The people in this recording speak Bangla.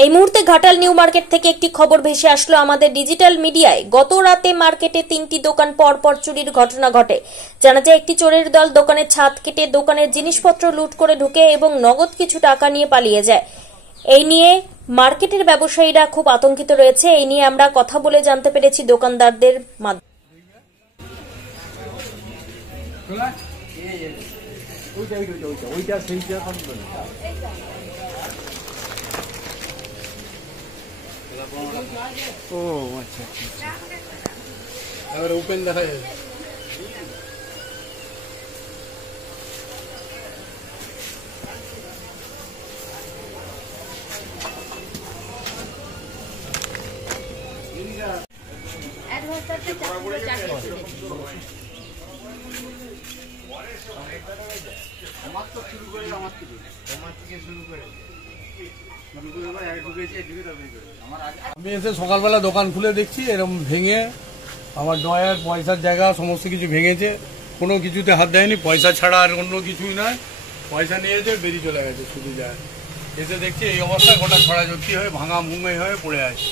এই মুহূর্তে ঘাটাল নিউ মার্কেট থেকে একটি খবর ভেসে আসলো আমাদের ডিজিটাল মিডিয়ায়। গত রাতে মার্কেটে 3টি দোকান পরপর চুরির ঘটনা ঘটে। জানা যায় একটি চোরের দল দোকানের ছাদ কেটে দোকানের জিনিসপত্র লুট করে ঢুকে এবং নগদ কিছু টাকা নিয়ে পালিয়ে যায়। এই নিয়ে মার্কেটের ব্যবসায়ীরা খুব আতঙ্কিত রয়েছে। এই নিয়ে আমরা কথা বলে জানতে পেরেছি দোকানদারদের মাধ্যমে। ও আচ্ছা আচ্ছা, এবারে ওপেন দেখা যায়। আমি এসে সকালবেলা দোকান খুলে দেখছি এরকম ভেঙে আমার ড্রয়ার পয়সার জায়গা সমস্ত কিছু ভেঙেছে। কোনো কিছুতে হাত দেয়নি, পয়সা ছাড়া আর অন্য কিছুই নয়। পয়সা নিয়েছে, বেরিয়ে চলে গেছে শুধু যায়। এসে দেখছি এই অবস্থা, গোটা ছড়াছড়ি হয়ে ভাঙা মুঙ্গে হয়ে পড়ে আছে।